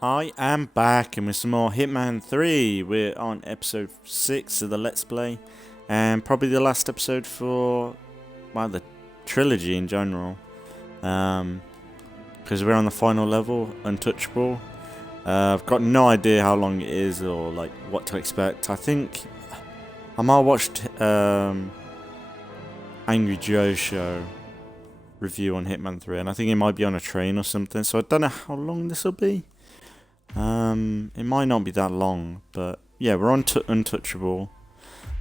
I am back and with some more Hitman 3. We're on episode 6 of the Let's Play, and probably the last episode for, well, the trilogy in general. Because we're on the final level, Untouchable. I've got no idea how long it is or like what to expect. I think I might have watched Angry Joe's show review on Hitman 3, and I think it might be on a train or something, so I don't know how long this will be. It might not be that long, but yeah, we're on Untouchable.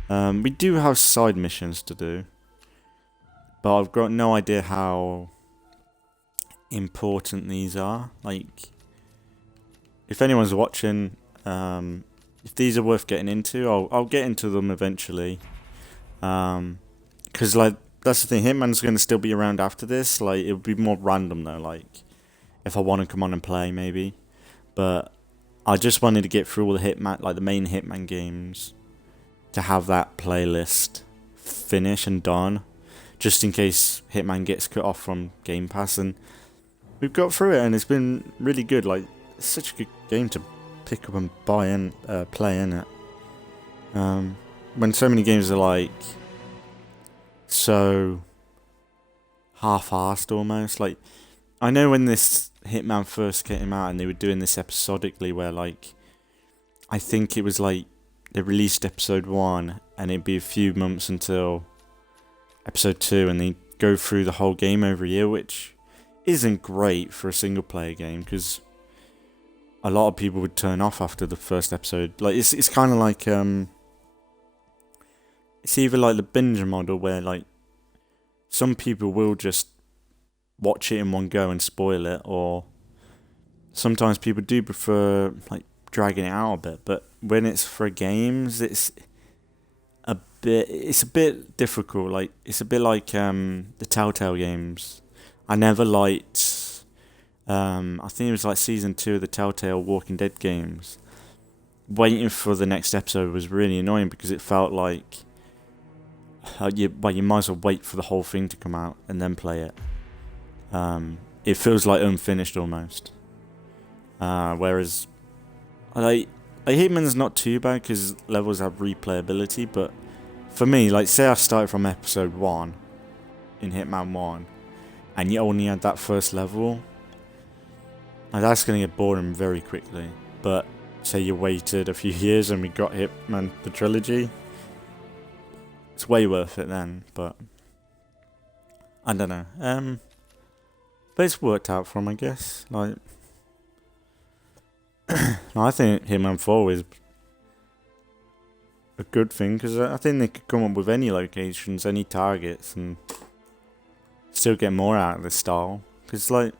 We do have side missions to do, but I've got no idea how important these are. Like, if anyone's watching, if these are worth getting into, I'll get into them eventually. Because like that's the thing, Hitman's going to still be around after this. Like, it would be more random though. Like, if I want to come on and play, maybe. But I just wanted to get through all the Hitman, like the main Hitman games, to have that playlist finish and done, just in case Hitman gets cut off from Game Pass. And we've got through it, and it's been really good. Like, it's such a good game to pick up and buy and play in it. When so many games are like so half-assed almost. Like, I know when this Hitman first came out and they were doing this episodically where, like, I think it was like they released episode 1 and it'd be a few months until episode 2 and they go through the whole game over a year, which isn't great for a single player game because a lot of people would turn off after the first episode. Like, it's kind of like it's either like the binge model where, like, some people will just watch it in one go and spoil it, or sometimes people do prefer like dragging it out a bit. But when it's for games, it's a bit difficult. Like, it's a bit like the Telltale games. I never liked I think it was like season 2 of the Telltale Walking Dead games. Waiting for the next episode was really annoying because it felt like you might as well wait for the whole thing to come out and then play it. It feels like unfinished almost. Whereas, like Hitman's not too bad because levels have replayability, but for me, like, say I started from episode 1 in Hitman 1 and you only had that first level, and that's going to get boring very quickly. But say you waited a few years and we got Hitman the trilogy, it's way worth it then. But I don't know. But it's worked out for him, I guess. Like, I think Hitman 4 is a good thing because I think they could come up with any locations, any targets, and still get more out of this style. Because, like,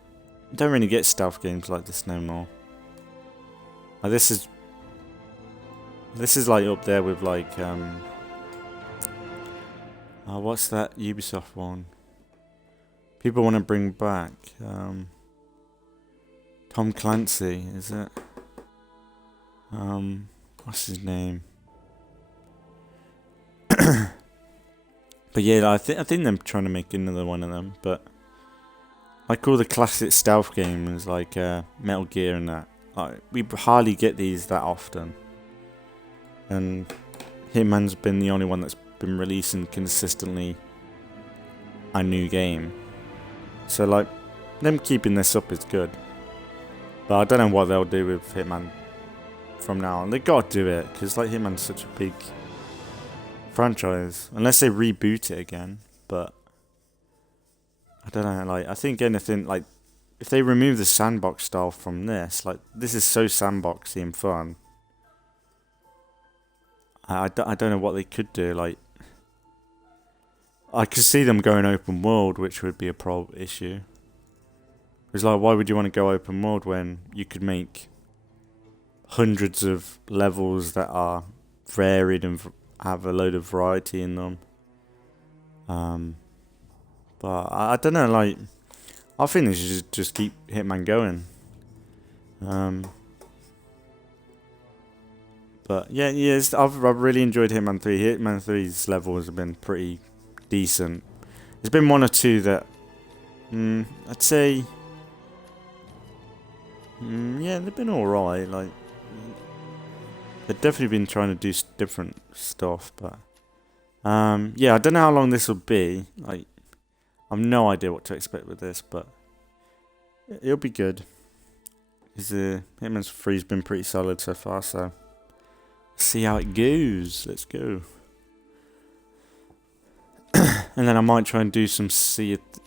you don't really get stealth games like this no more. Like, this is like up there with like what's that Ubisoft one? People want to bring back Tom Clancy, is it? What's his name? But yeah, I think they're trying to make another one of them. But like all the classic stealth games, like Metal Gear and that, like, we hardly get these that often. And Hitman's been the only one that's been releasing consistently a new game. So, like, them keeping this up is good. But I don't know what they'll do with Hitman from now on. They gotta do it, because, like, Hitman's such a big franchise. Unless they reboot it again. But I don't know, like, I think anything, like, if they remove the sandbox style from this, like, this is so sandboxy and fun. I don't know what they could do. Like, I could see them going open world, which would be a issue. Because, like, why would you want to go open world when you could make hundreds of levels that are varied and have a load of variety in them? But I don't know, like, I think they should just keep Hitman going. But yeah, I've really enjoyed Hitman 3. Hitman 3's levels have been pretty decent. There's been one or two that I'd say Yeah, they've been alright. Like, they've definitely been trying to do different stuff, but yeah, I don't know how long this will be. Like, I've no idea what to expect with this, but it'll be good. Because Hitman's 3's been pretty solid so far, so see how it goes. Let's go. And then I might try and do some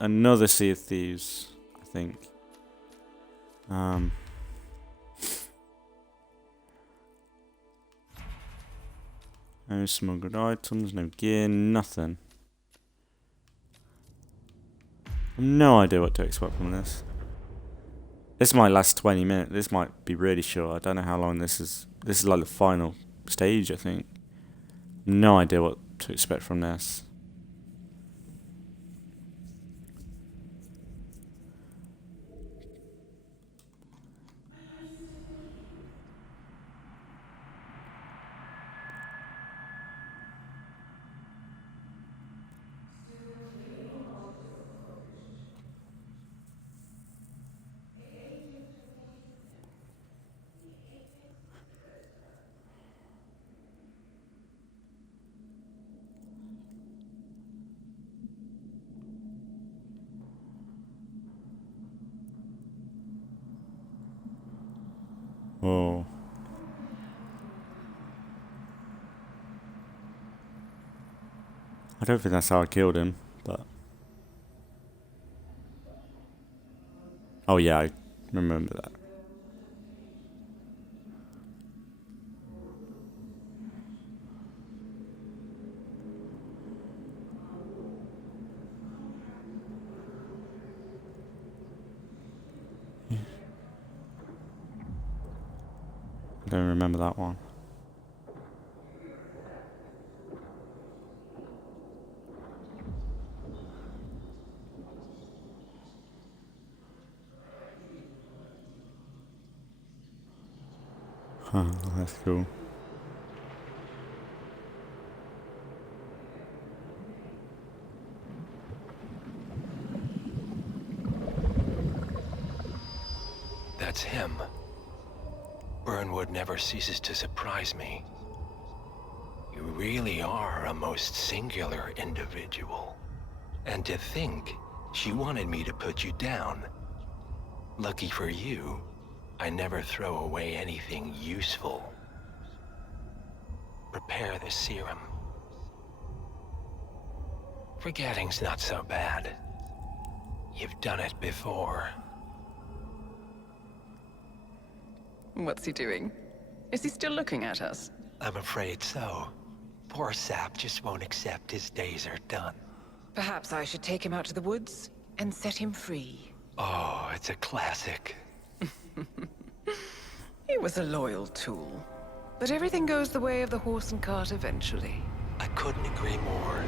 another Sea of Thieves, I think. No smuggled items, no gear, nothing. I've no idea what to expect from this. This might last 20 minutes. This might be really short. I don't know how long this is. This is like the final stage, I think. No idea what to expect from this. Oh. I don't think that's how I killed him, but... Oh yeah, I remember that. I don't remember that one. Huh, that's cool. That's him. Burnwood never ceases to surprise me. You really are a most singular individual. And to think, she wanted me to put you down. Lucky for you, I never throw away anything useful. Prepare the serum. Forgetting's not so bad. You've done it before. What's he doing? Is he still looking at us? I'm afraid so. Poor Sap just won't accept his days are done. Perhaps I should take him out to the woods and set him free. Oh, it's a classic. He was a loyal tool. But everything goes the way of the horse and cart eventually. I couldn't agree more.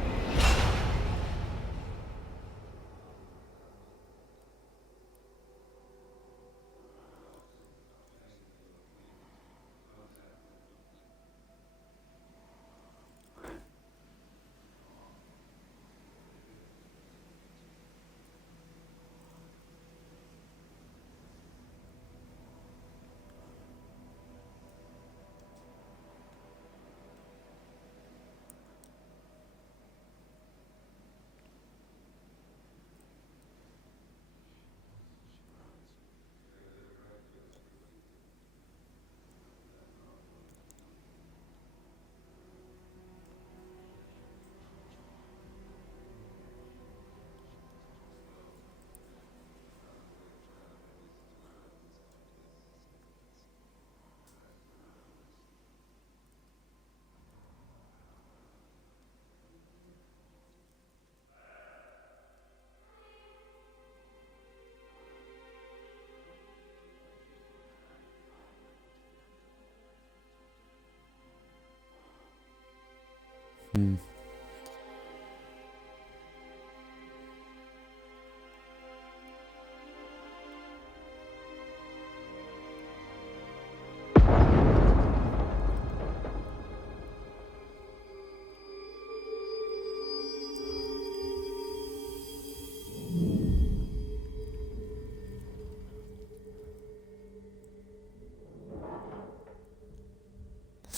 Hmm.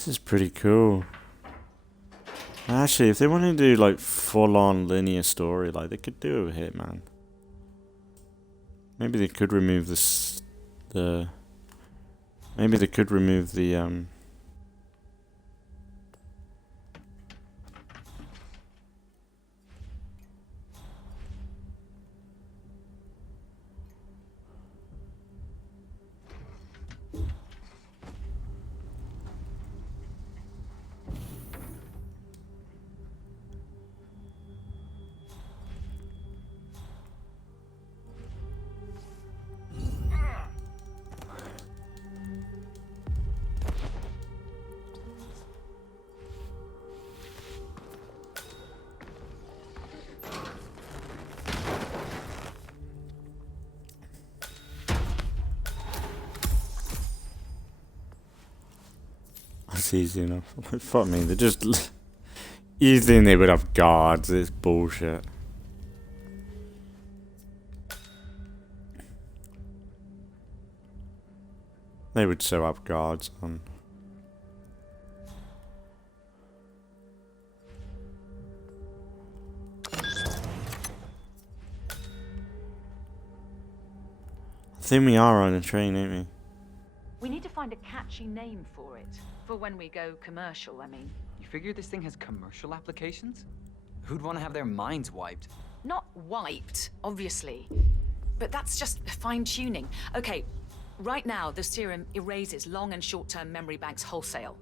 This is pretty cool. Actually, if they want to do like full-on linear story, like they could do it with Hitman. Maybe they could remove this. Maybe they could remove the That's easy enough. Fuck me, they just. You think they would have guards? It's bullshit. They would so have guards on. I think we are on a train, ain't we? We need to find a catchy name for it. For when we go commercial, I mean. You figure this thing has commercial applications? Who'd want to have their minds wiped? Not wiped, obviously. But that's just fine-tuning. Okay, right now the serum erases long and short-term memory banks wholesale.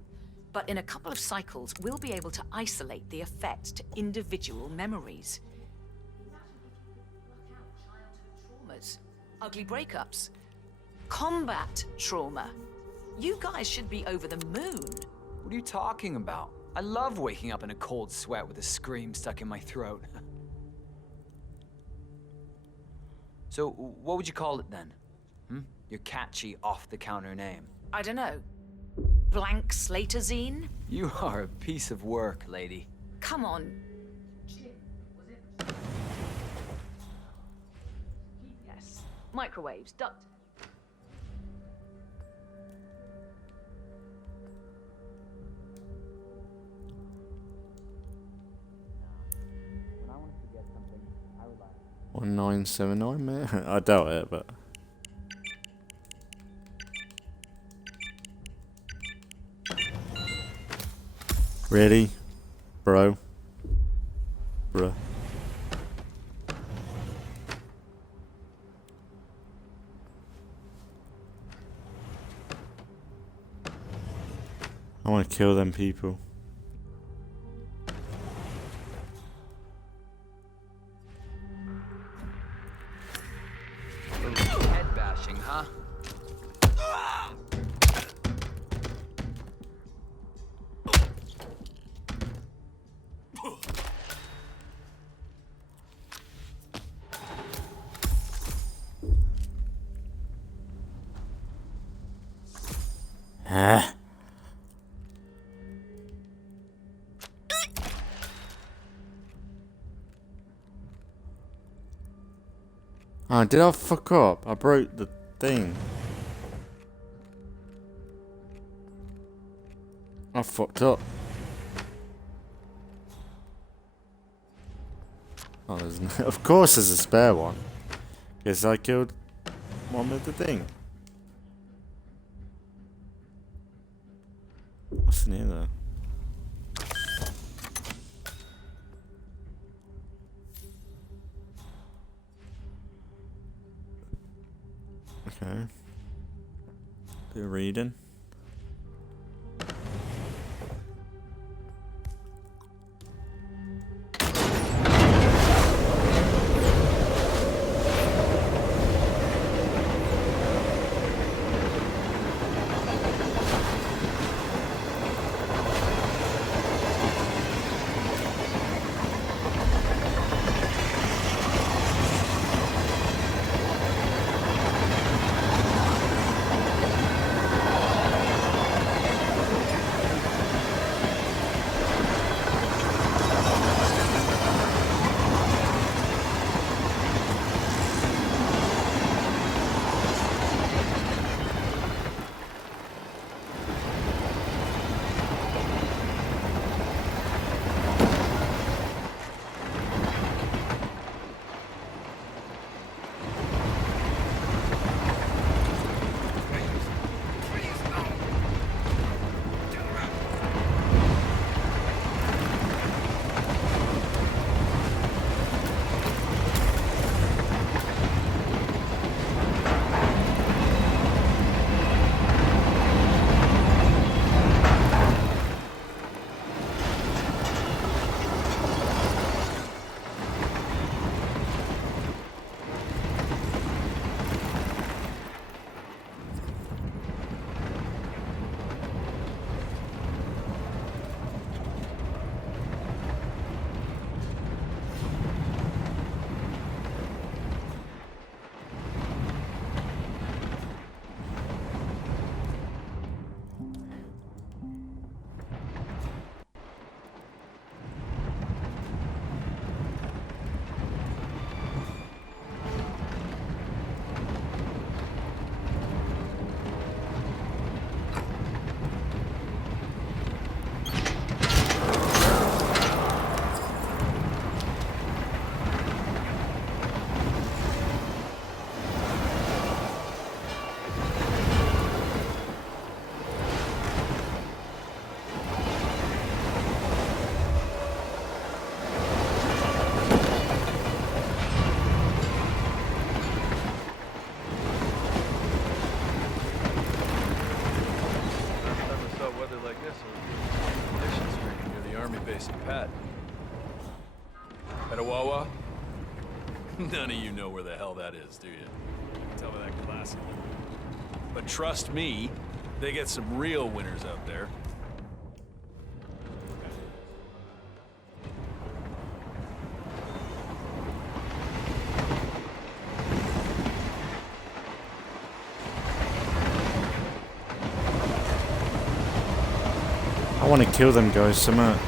But in a couple of cycles, we'll be able to isolate the effect to individual memories. Traumas, ugly breakups, combat trauma. You guys should be over the moon. What are you talking about? I love waking up in a cold sweat with a scream stuck in my throat. So, what would you call it then? Your catchy, off-the-counter name. I don't know. Blank Slaterzine? You are a piece of work, lady. Come on. Yes. Microwaves, duct. When I want to forget something, I rely. 1979, man. I doubt it, but. Really? Bro? Bruh. I want to kill them people. Head bashing, huh? Ah. Oh, did I fuck up? I broke the thing. I fucked up. Oh, there's no, of course there's a spare one. Guess I killed one with the thing. What's in here though? Okay. Bit of reading. Noah? None of you know where the hell that is, do you? Tell me that classic. But trust me, they get some real winners out there. I want to kill them guys so much.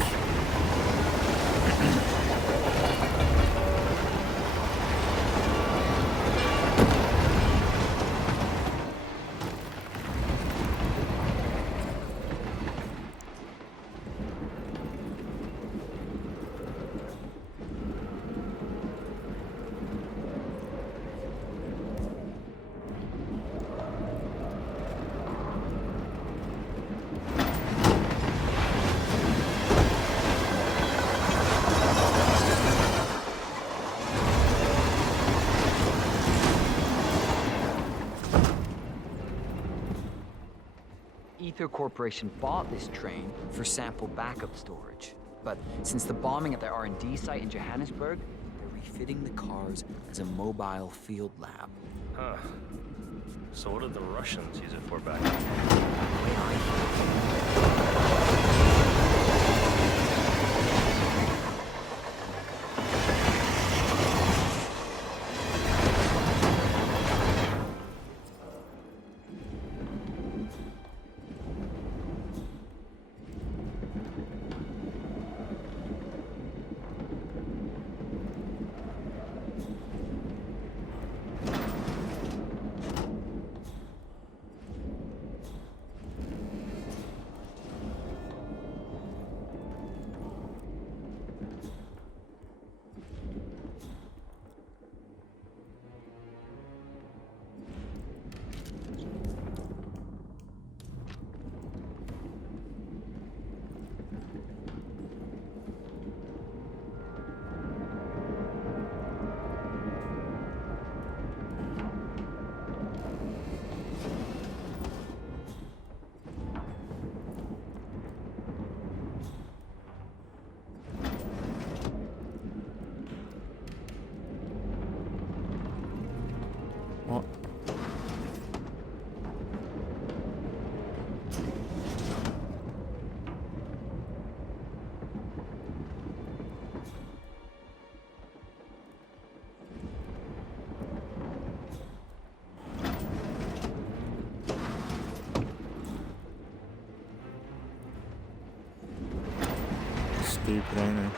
Ether Corporation bought this train for sample backup storage. But since the bombing at the R&D site in Johannesburg, they're refitting the cars as a mobile field lab. Huh. So what did the Russians use it for back The way I What? Stupid, ain't it?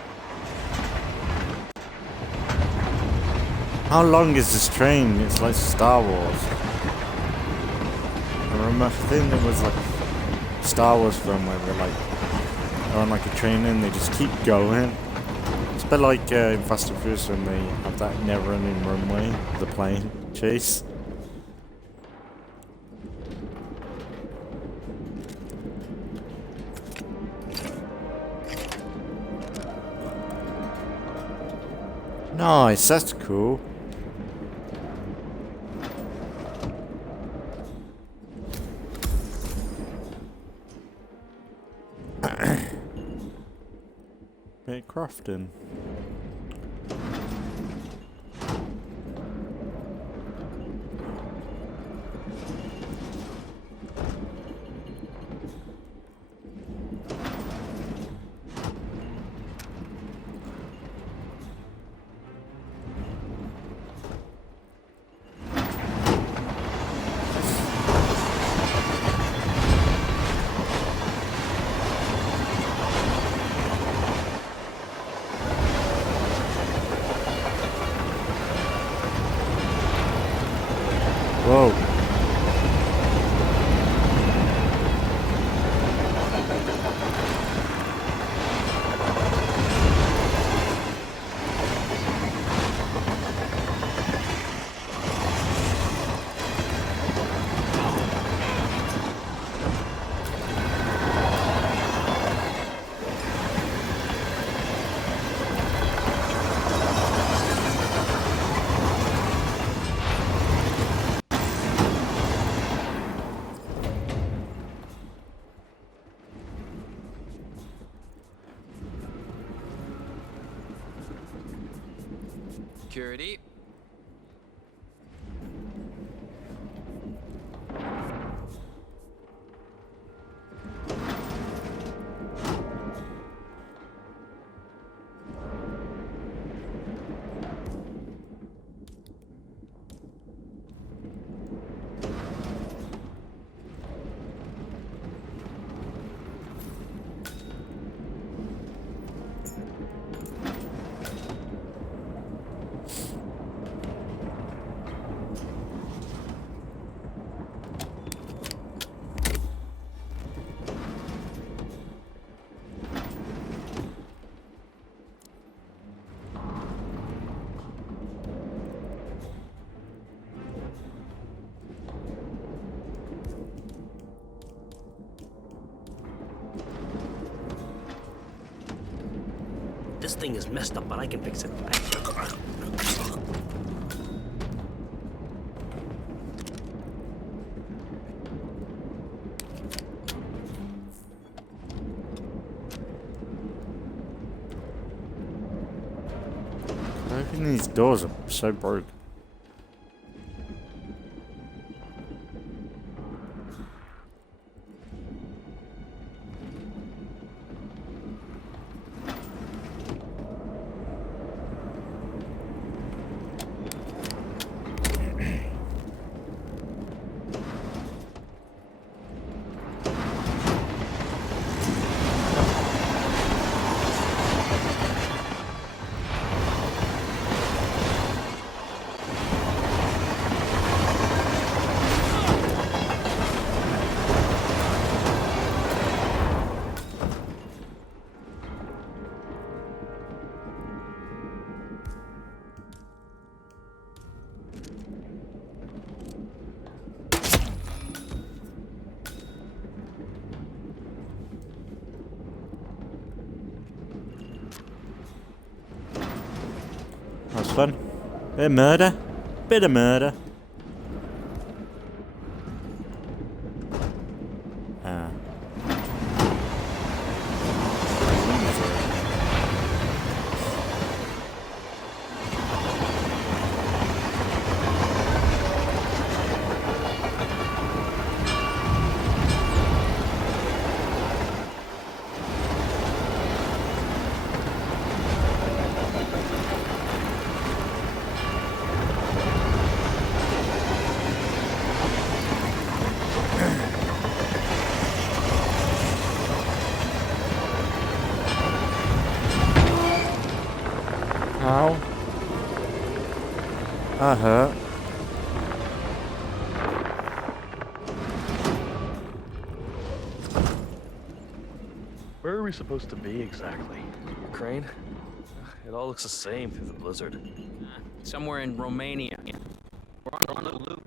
How long is this train? It's like Star Wars. I remember, I think there was like a Star Wars film where they're like on like a train and they just keep going. It's a bit like in Fast and Furious when they have that never-ending runway, the plane chase. Nice, that's cool. Bit of crafting. Whoa. security. This thing is messed up, but I can fix it. I think these doors are so broke. That's fun. Bit of murder. Bit of murder. Ah. Ow. That hurt. Where are we supposed to be exactly? Ukraine? It all looks the same through the blizzard. Somewhere in Romania. We're on the loop.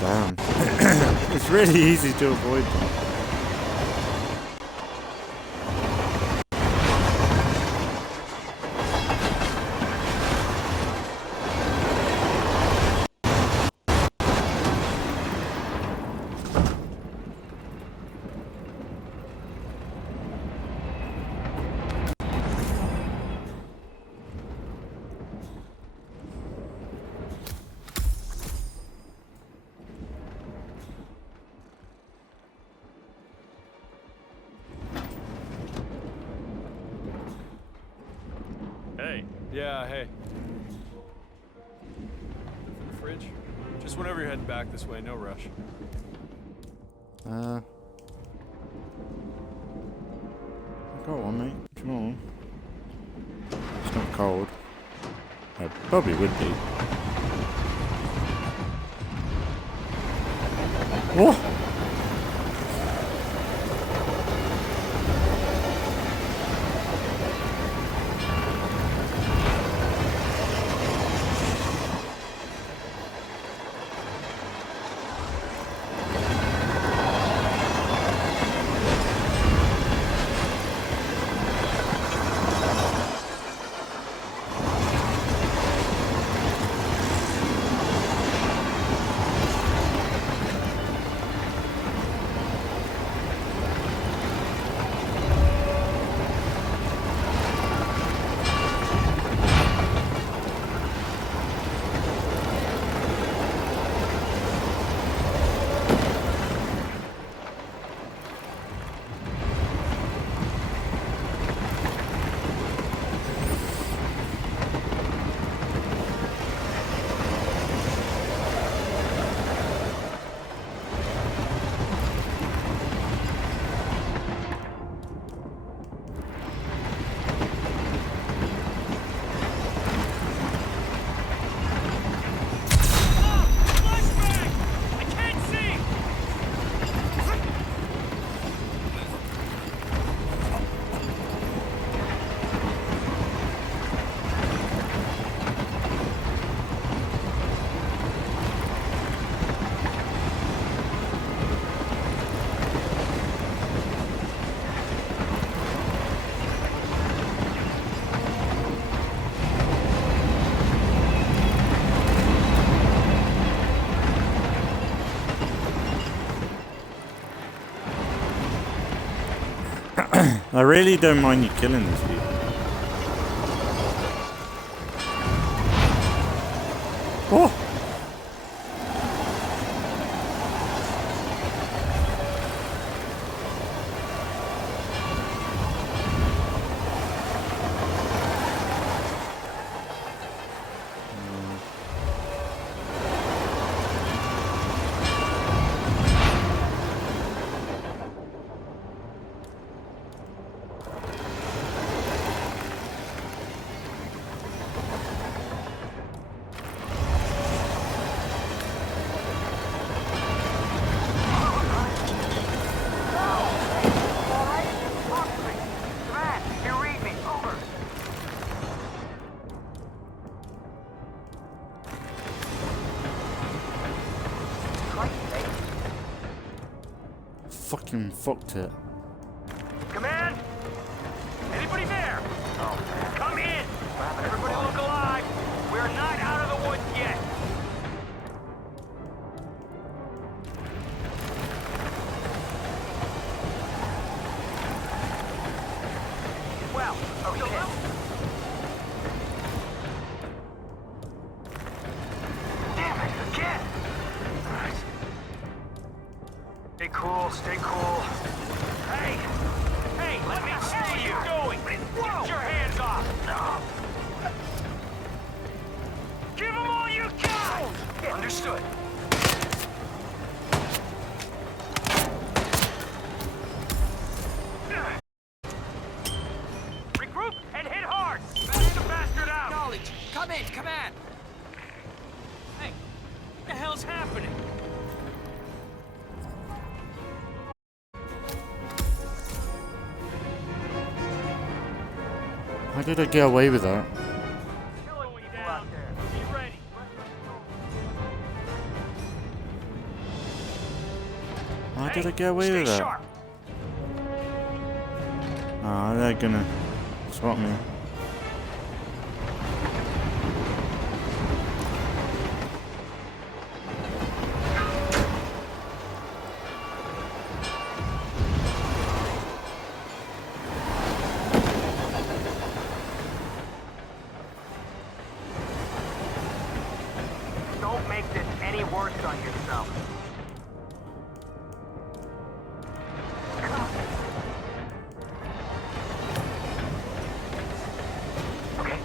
Damn. It's really easy to avoid them. Hey. Yeah, hey. For the fridge? Just whenever you're heading back this way, no rush. I got one, mate. Come on. It's not cold. It probably would be. What? I really don't mind you killing these people. Oh! Fucking fucked it. Command? Anybody there? Come in! Everybody look alive! We're not out of the woods yet! Well, okay. Damn it, again! Stay cool, stay cool. Hey! Hey, let me see you! What are you doing? Get your hands off! Give them all you got! Understood. Regroup and hit hard! Bash the bastard out! Knowledge! Come in, command! Hey, what the hell's happening? How did I get away with that? Killing people out there. Be ready. How did I get away with Stay that? sharp. Ah, they're gonna swap me. Don't make this any worse on yourself. Okay.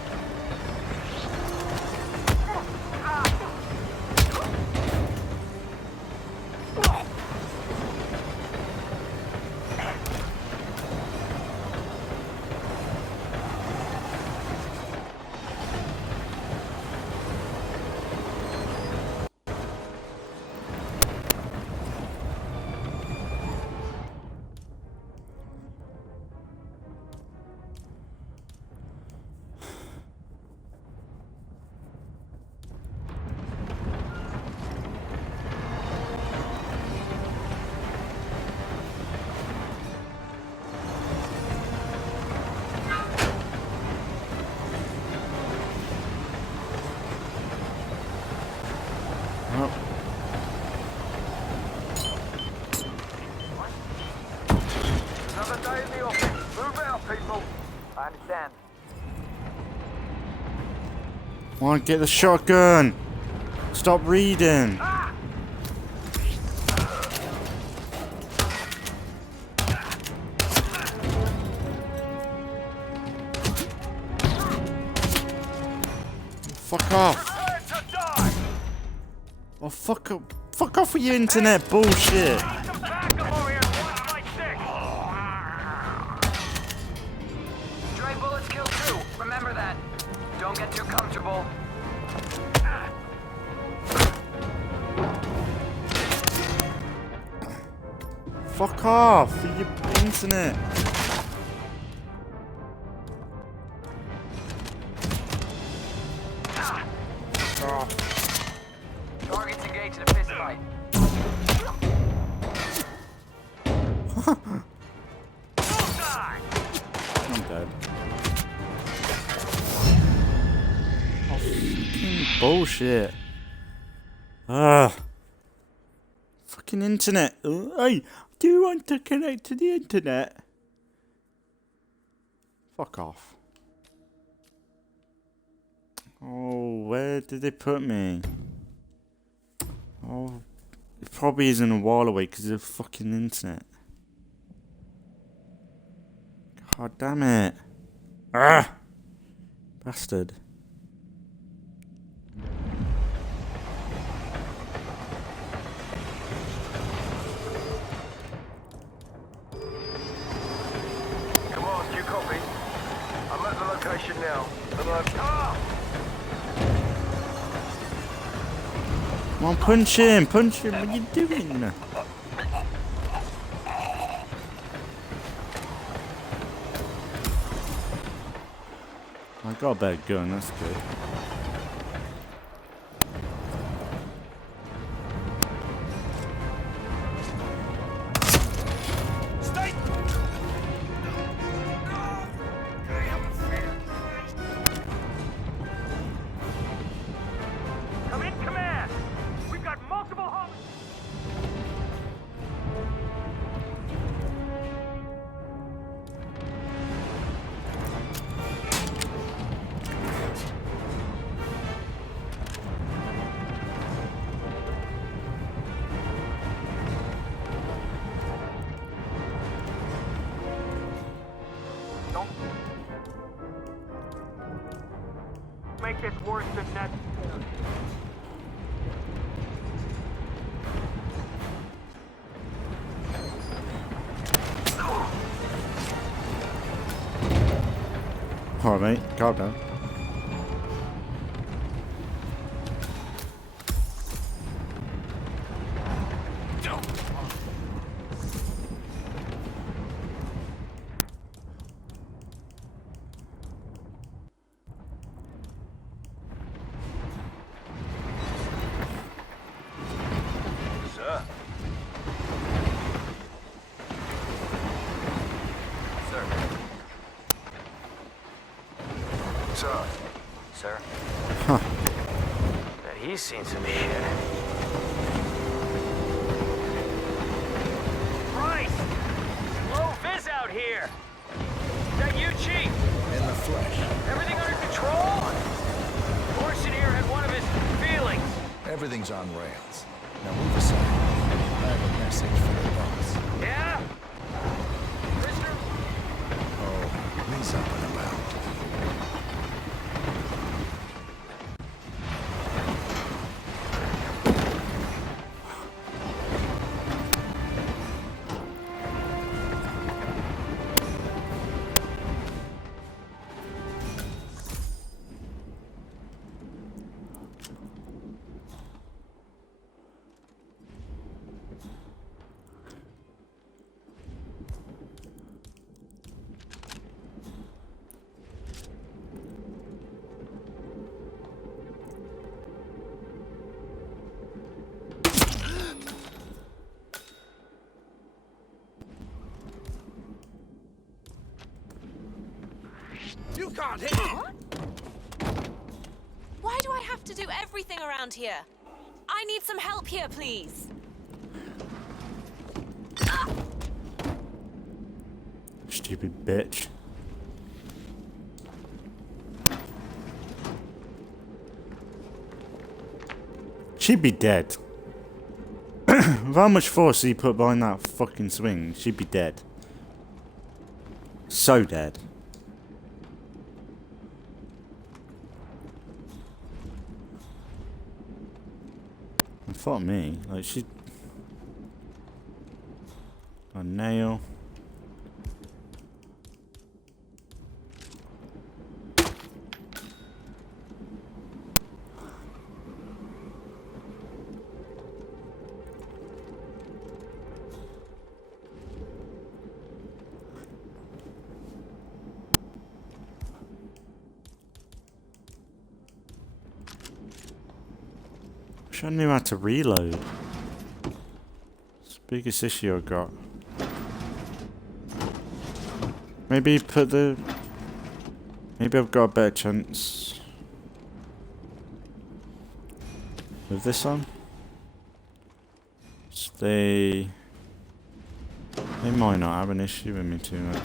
Oh. Another day in the office. Move out, people. I understand. Come on, get the shotgun! Stop reading! Fuck off! Prepare to die! Oh, fuck off with your internet bullshit! Some backup over here. Watch my six. Stray bullets kill too. Remember that. Don't get too comfortable. Fuck off with your internet! Targets engaged in a fist fight. Bullseye! I'm dead. Oh, fucking bullshit. Ah. Fucking internet. I do want to connect to the internet. Fuck off. Oh, where did they put me? Oh, it probably isn't a while away because of the fucking internet. God damn it. Ah! Bastard. Come on, do you copy? I'm at the location now. Ah! Come on, punch him! Punch him! What are you doing? I got a better gun, that's good. Come in, command! We've got multiple homes! Don't make this worse than necessary. Alright, mate, calm down. Sir. Sir. Sir. Huh. Bet he's seen some shit. Christ! Low vis out here! Is that you, Chief? In the flesh. Everything under control? Orson here had one of his feelings. Everything's on rails. Now move aside. I have a message for the boss. Yeah? Prisoner? Oh, he's up and about. You can't hit me! Why do I have to do everything around here? I need some help here, please. Stupid bitch. She'd be dead. With how much force he put behind that fucking swing, she'd be dead. So dead. And fuck me, like she... A nail. Wish I knew how to reload. It's the biggest issue I've got. Maybe put the... Maybe I've got a better chance with this on. They might not have an issue with me too much.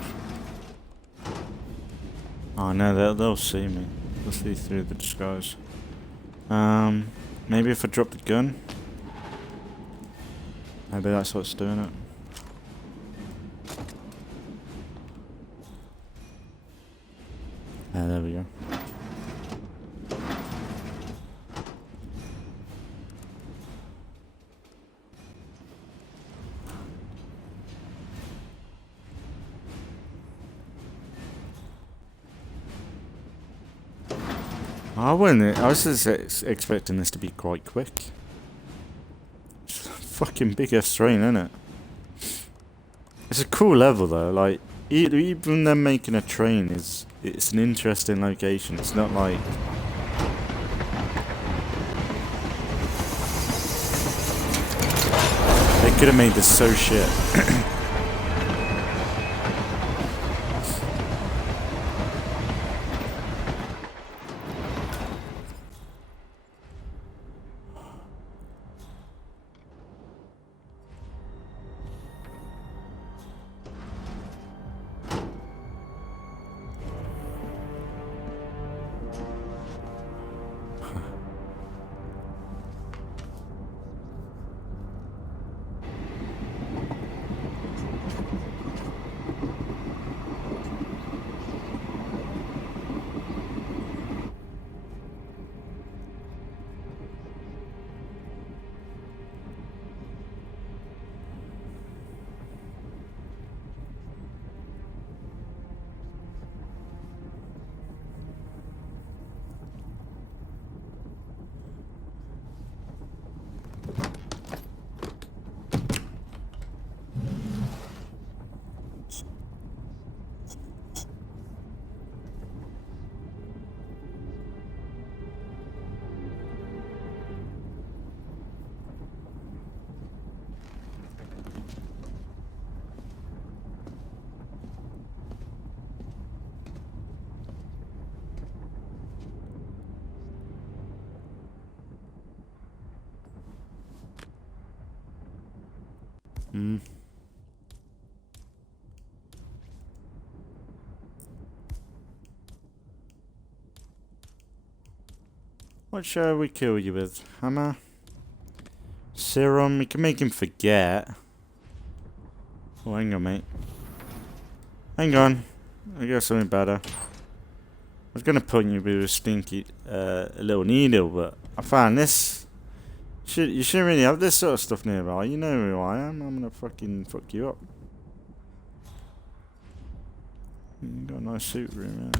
Oh no, they'll see me. They'll see through the disguise. Maybe if I drop the gun. Maybe that's what's doing it. Ah, there we go. I was just expecting this to be quite quick. It's a fucking big ass train, isn't it? It's a cool level though. Like even them making a train it's an interesting location. It's not like they could have made this so shit. Hmm. What shall we kill you with? Hammer? Serum? We can make him forget. Oh, hang on, mate. Hang on. I got something better. I was gonna put you with a stinky, a little needle, but I found this. You shouldn't really have this sort of stuff nearby. You know who I am. I'm gonna fucking fuck you up. You got a nice suit room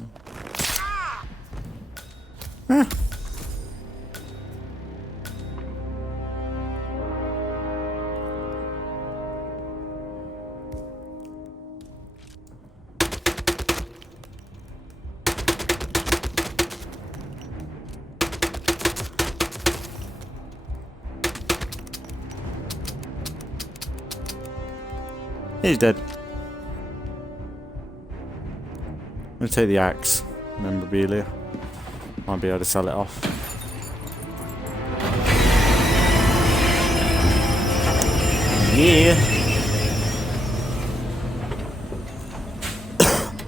now. Huh. He's dead. I'm gonna take the axe. Memorabilia. Might be able to sell it off. Yeah.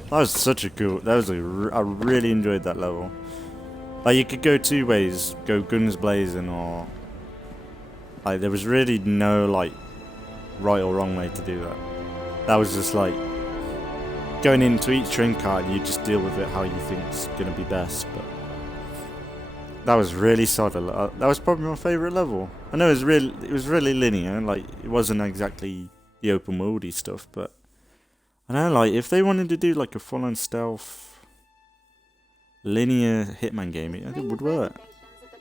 That was such a cool. That was I really enjoyed that level. Like you could go two ways. Go guns blazing, or like there was really no like right or wrong way to do that. That was just like going into each train car and you just deal with it how you think's gonna be best. But that was really solid. That was probably my favourite level. I know it was really linear, like it wasn't exactly the open worldy stuff, but I know like if they wanted to do like a full on stealth linear Hitman game, it would work.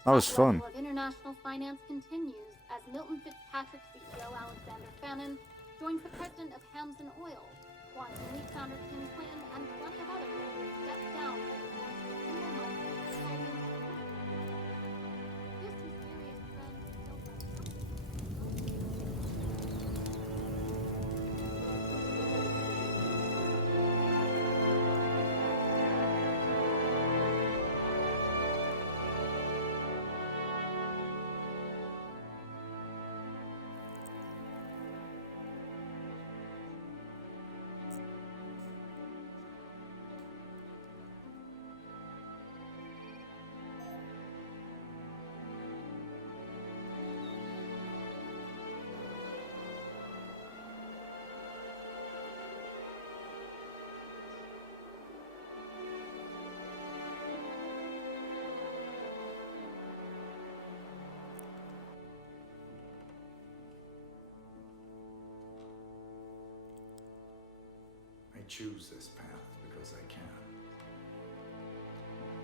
That was fun. International finance continues as Milton Fitzpatrick CEO Alexander Fannin joins the president of Hamson Oil, Quantum Leap founder Tim Quinn, and plenty of others step down. This mysterious trend choose this path because I can.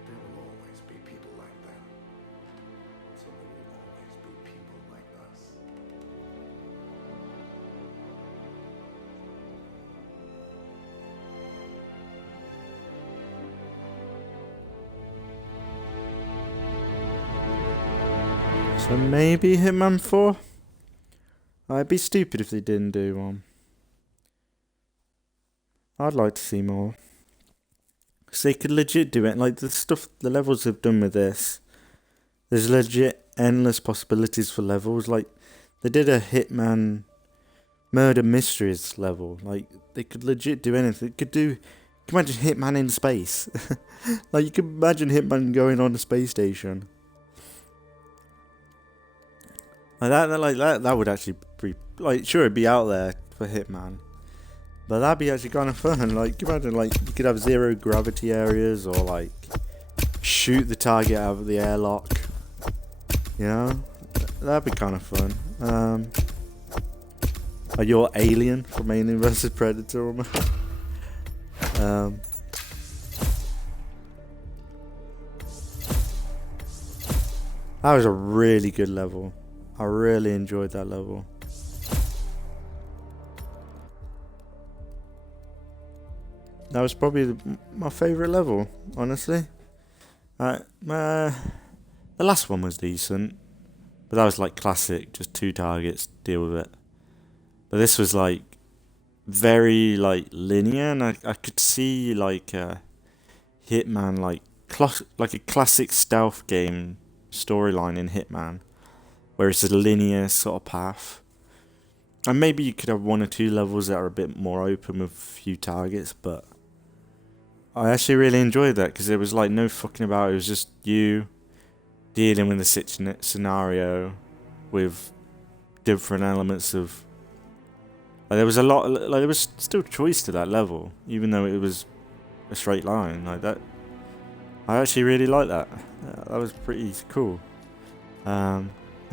There will always be people like them. So there will always be people like us. So maybe Hitman 4? I'd be stupid if they didn't do one. I'd like to see more. Because they could legit do it. Like the stuff, the levels they've done with this. There's legit endless possibilities for levels. Like they did a Hitman murder mysteries level. Like they could legit do anything. They could do. You can imagine Hitman in space. Like you could imagine Hitman going on a space station. Like that would actually be like, sure, it'd be out there for Hitman, but that'd be actually kind of fun. Like, imagine like you could have zero gravity areas, or like shoot the target out of the airlock. You know, that'd be kind of fun. Are you Alien from Alien vs Predator? That was a really good level. I really enjoyed that level. That was probably my favourite level, honestly. The last one was decent, but that was like classic, just 2 targets, deal with it. But this was like very like linear, and I could see like Hitman, like a classic stealth game storyline in Hitman, where it's a linear sort of path. And maybe you could have 1 or 2 levels that are a bit more open with a few targets, but I actually really enjoyed that because there was like no fucking about. It was just you dealing with the scenario with different elements of. Like, there was a lot. Like there was still choice to that level, even though it was a straight line like that. I actually really liked that. That was pretty cool. And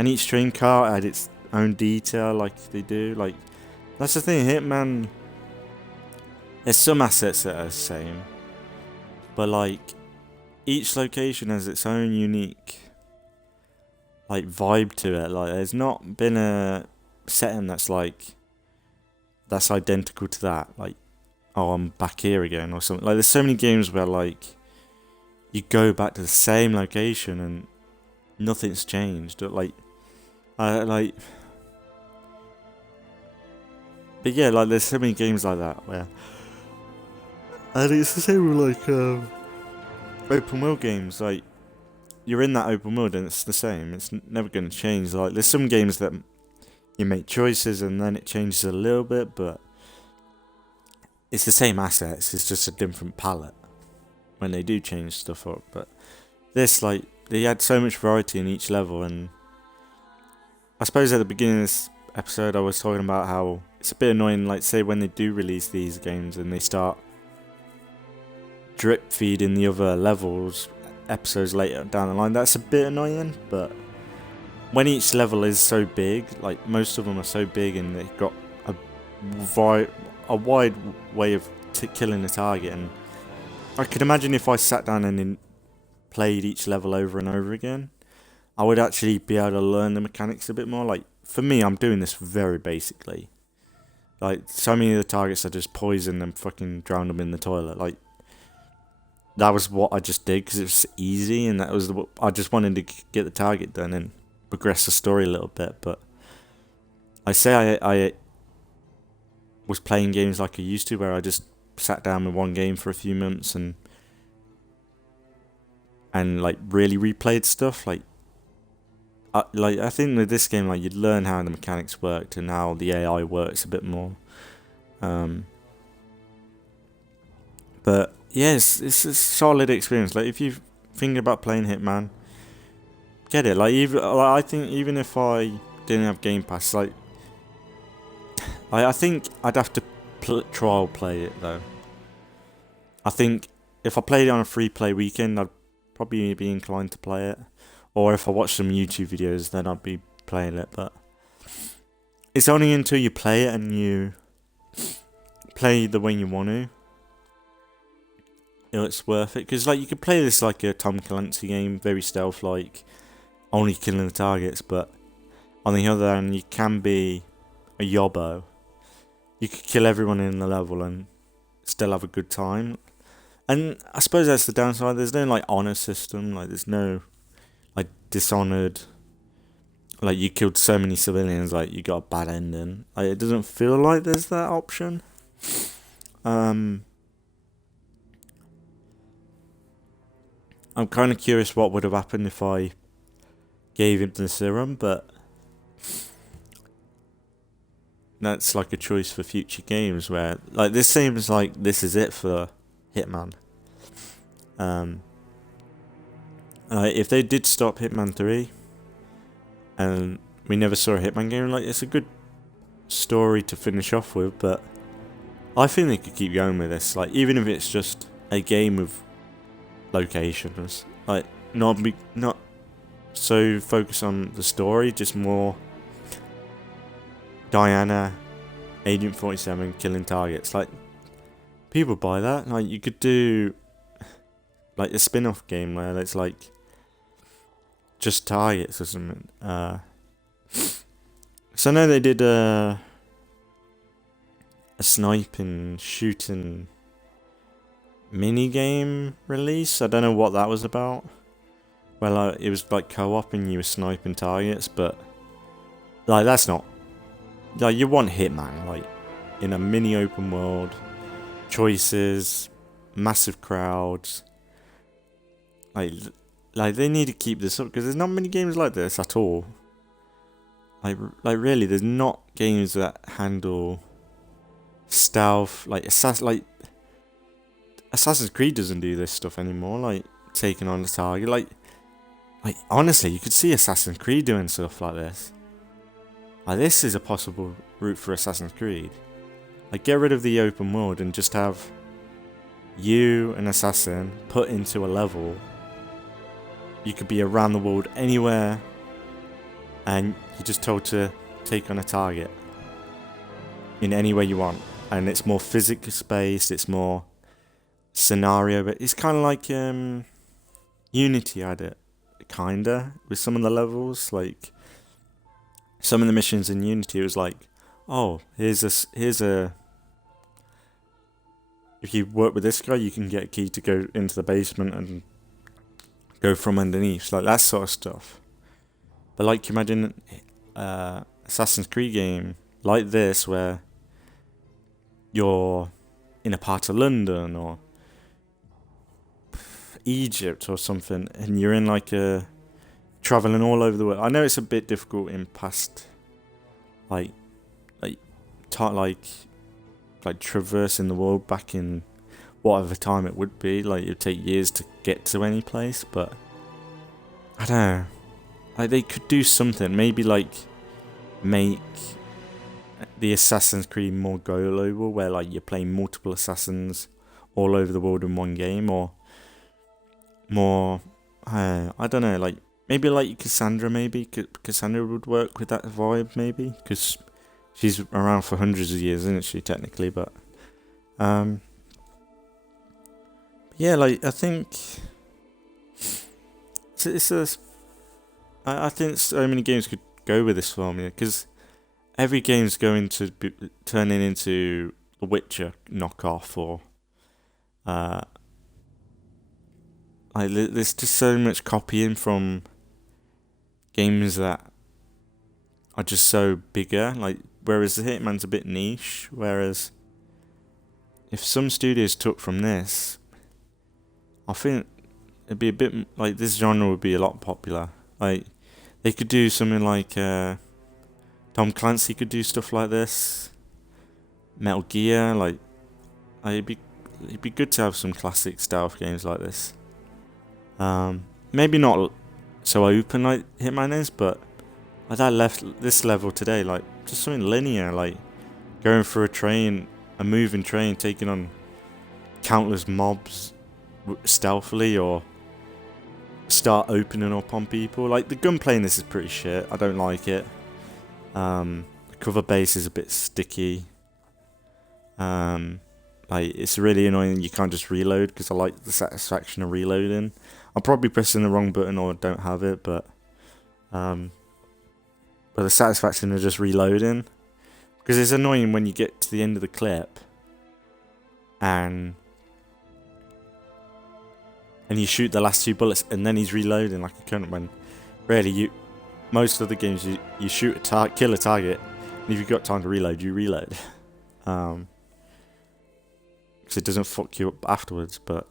each train car had its own detail, like they do. Like that's the thing, Hitman. There's some assets that are the same, but like each location has its own unique like vibe to it. Like there's not been a setting that's identical to that. Like, oh, I'm back here again or something. Like there's so many games where like you go back to the same location and nothing's changed. But yeah, like there's so many games like that where, and it's the same with like open world games. Like you're in that open world and it's the same. It's never going to change. Like there's some games that you make choices and then it changes a little bit, but it's the same assets. It's just a different palette when they do change stuff up. But this, like, they had so much variety in each level, and I suppose at the beginning of this episode I was talking about how it's a bit annoying, like say when they do release these games and they start drip feeding the other levels episodes later down the line. That's a bit annoying, but when each level is so big, like most of them are so big and they've got a wide way of killing the target, and I could imagine if I sat down and played each level over and over again, I would actually be able to learn the mechanics a bit more. Like for me, I'm doing this very basically. Like so many of the targets I just poisoned and fucking drowned them in the toilet. Like that was what I just did because it was easy, and that was I just wanted to get the target done and progress the story a little bit. But I say I was playing games like I used to, where I just sat down with one game for a few months and like really replayed stuff. Like I think with this game, like you'd learn how the mechanics worked and how the AI works a bit more. But yeah, it's a solid experience. Like if you're thinking about playing Hitman, get it. Like I think even if I didn't have Game Pass, like I think I'd have to trial play it though. I think if I played it on a free play weekend, I'd probably be inclined to play it. Or if I watch some YouTube videos, then I'd be playing it. But it's only until you play it and you play the way you want to, it's worth it, because like you could play this like a Tom Clancy game, very stealth-like, only killing the targets. But on the other hand, you can be a yobbo. You could kill everyone in the level and still have a good time. And I suppose that's the downside. There's no like honor system. Like there's no like Dishonored. Like you killed so many civilians, like you got a bad ending. Like it doesn't feel like there's that option. I'm kind of curious what would have happened if I gave him the serum, but that's like a choice for future games where like this seems like this is it for Hitman. If they did stop Hitman 3 and we never saw a Hitman game, like it's a good story to finish off with, but I think they could keep going with this, like even if it's just a game with locations, like not so focused on the story, just more Diana, Agent 47 killing targets. Like people buy that. Like you could do like a spin-off game where it's like just targets or something. So I know they did a sniping shooting mini game release. I don't know what that was about. Well, it was like co-op and you were sniping targets, but like that's not like you want Hitman like in a mini open world, choices, massive crowds. Like they need to keep this up because there's not many games like this at all. Like really, there's not games that handle stealth like Assassin's Creed doesn't do this stuff anymore. Like taking on the target. Like honestly, you could see Assassin's Creed doing stuff like this. Like this is a possible route for Assassin's Creed. Like get rid of the open world and just have you, an assassin, put into a level. You could be around the world anywhere, and you're just told to take on a target in any way you want. And it's more physics based, it's more scenario, but it's kind of like Unity had it, kinda, with some of the levels. Like some of the missions in Unity, it was like, oh, here's a if you work with this guy, you can get a key to go into the basement and go from underneath, like that sort of stuff. But like, imagine Assassin's Creed game like this, where you're in a part of London or Egypt or something, and you're in like a traveling all over the world. I know it's a bit difficult in past, like traversing the world back in whatever time it would be. Like it would take years to get to any place, but I don't know. Like they could do something. Maybe like make the Assassin's Creed more global, where like you're playing multiple assassins all over the world in one game, or more. I don't know. Like maybe like Cassandra. Maybe Cassandra would work with that vibe. Maybe because she's around for hundreds of years, isn't she? Technically, but yeah. Like I think I think so many games could go with this formula, because every game's going to be turning into a Witcher knockoff, or like there's just so much copying from games that are just so bigger. Like whereas the Hitman's a bit niche, whereas if some studios took from this, I think it'd be a bit like this genre would be a lot popular. Like they could do something like Tom Clancy could do stuff like this. Metal Gear, like it'd be good to have some classic stealth games like this. Maybe not so open like Hitman is, but like this level today, like just something linear, like going through a moving train, taking on countless mobs stealthily, or start opening up on people. Like the gunplay in this is pretty shit. I don't like it. The cover base is a bit sticky. Like, it's really annoying you can't just reload, because I like the satisfaction of reloading. I'm probably pressing the wrong button or don't have it, but the satisfaction of just reloading, because it's annoying when you get to the end of the clip and you shoot the last 2 bullets and then he's reloading like a cunt, when really most of the games you shoot kill a target, and if you've got time to reload, you reload. Because it doesn't fuck you up afterwards. But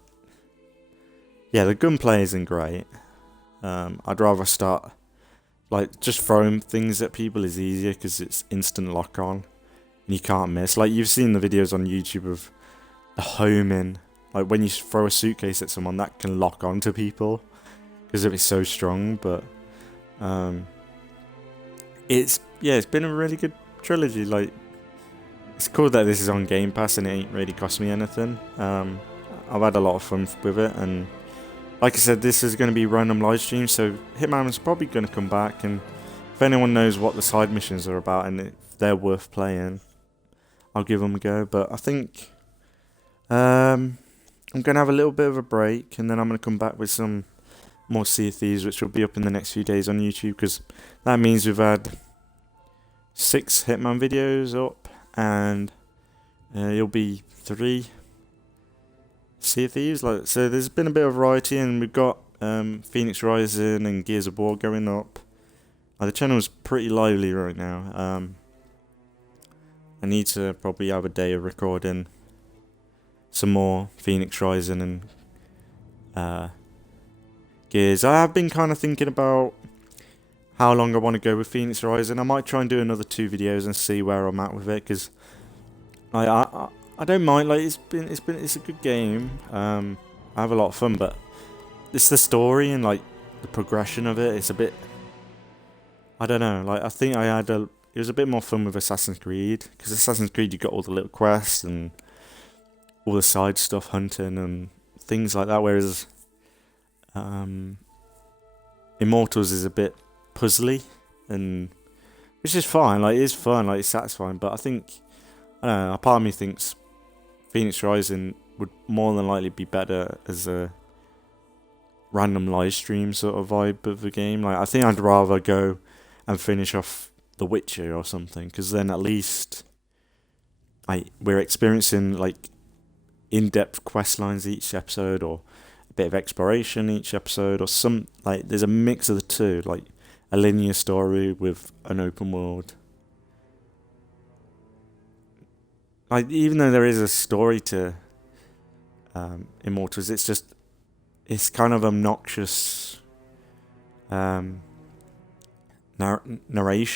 yeah, the gunplay isn't great. I'd rather start like just throwing things at people is easier, because it's instant lock on and you can't miss. Like, you've seen the videos on YouTube of the homing. Like, when you throw a suitcase at someone, that can lock on to people because it's so strong. But it's been a really good trilogy. Like, it's cool that this is on Game Pass and it ain't really cost me anything. I've had a lot of fun with it, and like I said, this is going to be random live stream, so Hitman is probably going to come back, and if anyone knows what the side missions are about and if they're worth playing, I'll give them a go. But I think I'm going to have a little bit of a break, and then I'm going to come back with some more Sea of Thieves, which will be up in the next few days on YouTube, because that means we've had 6 Hitman videos up, and it'll be 3 Sea of Thieves. Like, so there's been a bit of variety, and we've got Phoenix Rising and Gears of War going up. The channel's pretty lively right now. I need to probably have a day of recording some more Phoenix Rising and Gears. I have been kind of thinking about how long I want to go with Phoenix Rising. I might try and do another 2 videos and see where I'm at with it, because I don't mind. Like, it's a good game. I have a lot of fun, but it's the story and like the progression of it. It's a bit, I don't know. Like, I think it was a bit more fun with Assassin's Creed, because Assassin's Creed, you got all the little quests and all the side stuff, hunting and things like that. Whereas Immortals is a bit puzzly, and which is fine. Like, it's fun. Like, it's satisfying. But I think, I don't know, a part of me thinks Phoenix Rising would more than likely be better as a random live stream sort of vibe of the game. Like, I think I'd rather go and finish off The Witcher or something, because then at least we're experiencing like in-depth quest lines each episode, or a bit of exploration each episode, or some, like, there's a mix of the two, like a linear story with an open world. Like, even though there is a story to Immortals, it's kind of obnoxious narration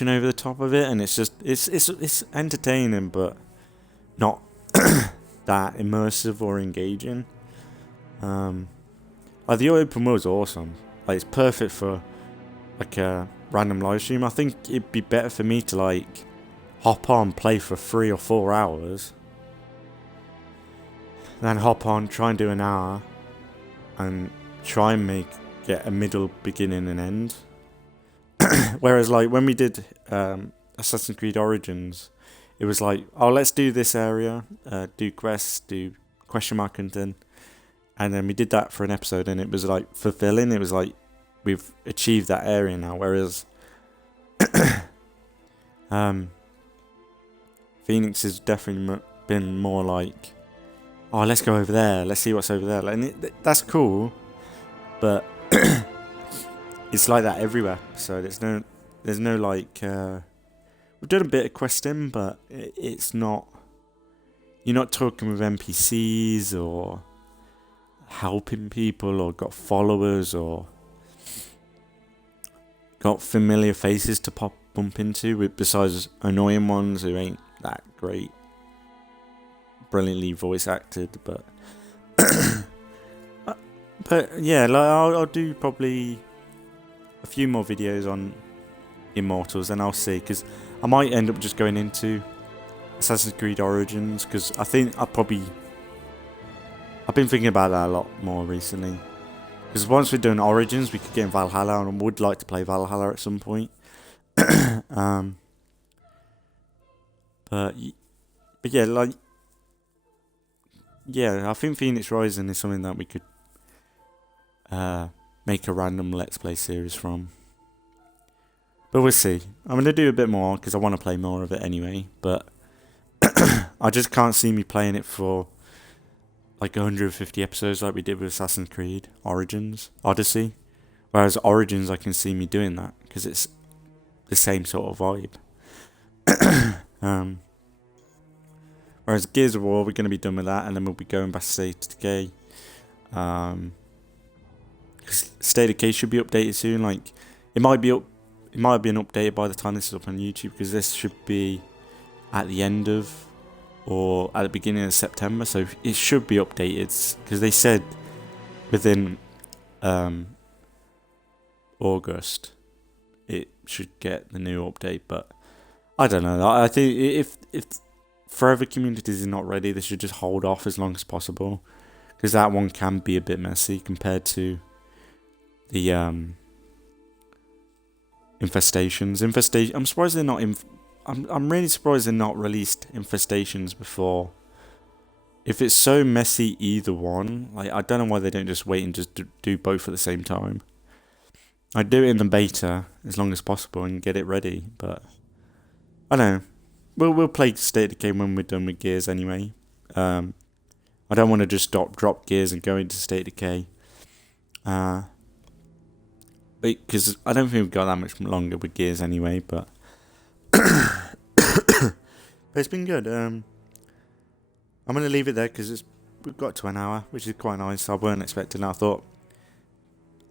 over the top of it, and it's entertaining, but not that immersive or engaging. Like, the open world's awesome. Like, it's perfect for like a random live stream. I think it'd be better for me to like hop on, play for 3 or 4 hours, then hop on, try and do an hour, and try and get a middle, beginning, and end. Whereas, like, when we did Assassin's Creed Origins, it was like, oh, let's do this area, do quests, do question mark hunting, and then we did that for an episode, and it was like fulfilling. It was like, we've achieved that area now. Whereas Phoenix has definitely been more like, oh, let's go over there, let's see what's over there. Like, and that's cool, but it's like that everywhere. So there's no like, we've done a bit of questing, but it's not, you're not talking with NPCs or helping people or got followers or got familiar faces to bump into, besides annoying ones who ain't that great, brilliantly voice acted. But but yeah, like, I'll do probably a few more videos on Immortals, and I'll see, because I might end up just going into Assassin's Creed Origins, because I think I've been thinking about that a lot more recently. Because once we're doing Origins, we could get in Valhalla, and I would like to play Valhalla at some point. But yeah, like, yeah, I think Phoenix Rising is something that we could make a random Let's Play series from. But we'll see. I'm going to do a bit more because I want to play more of it anyway. But I just can't see me playing it for like 150 episodes like we did with Assassin's Creed Odyssey. Whereas Origins, I can see me doing that because it's the same sort of vibe. Whereas Gears of War, we're going to be done with that, and then we'll be going back to State of Decay. State of Decay should be updated soon. Like, it might be updated by the time this is up on YouTube, because this should be at the end of or at the beginning of September, so it should be updated because they said within August it should get the new update. But I don't know. I think if Forever Communities is not ready, they should just hold off as long as possible, because that one can be a bit messy compared to the Infestations. I'm surprised they're not. I'm really surprised they're not released Infestations before. If it's so messy, either one, like, I don't know why they don't just wait and just do both at the same time. I'd do it in the beta as long as possible and get it ready, but I don't know. We'll play State of Decay when we're done with Gears anyway. I don't want to just drop Gears and go into State of Decay. Because I don't think we've got that much longer with Gears anyway, but but it's been good. I'm going to leave it there because we've got to an hour, which is quite nice. I weren't expecting that. I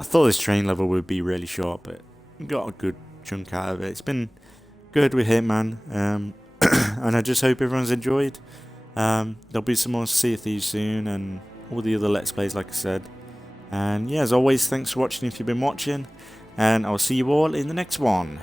thought this train level would be really short, but we got a good chunk out of it. It's been good with Hitman, and I just hope everyone's enjoyed. There'll be some more Sea of Thieves soon, and all the other Let's Plays, like I said. And yeah, as always, thanks for watching if you've been watching, and I'll see you all in the next one.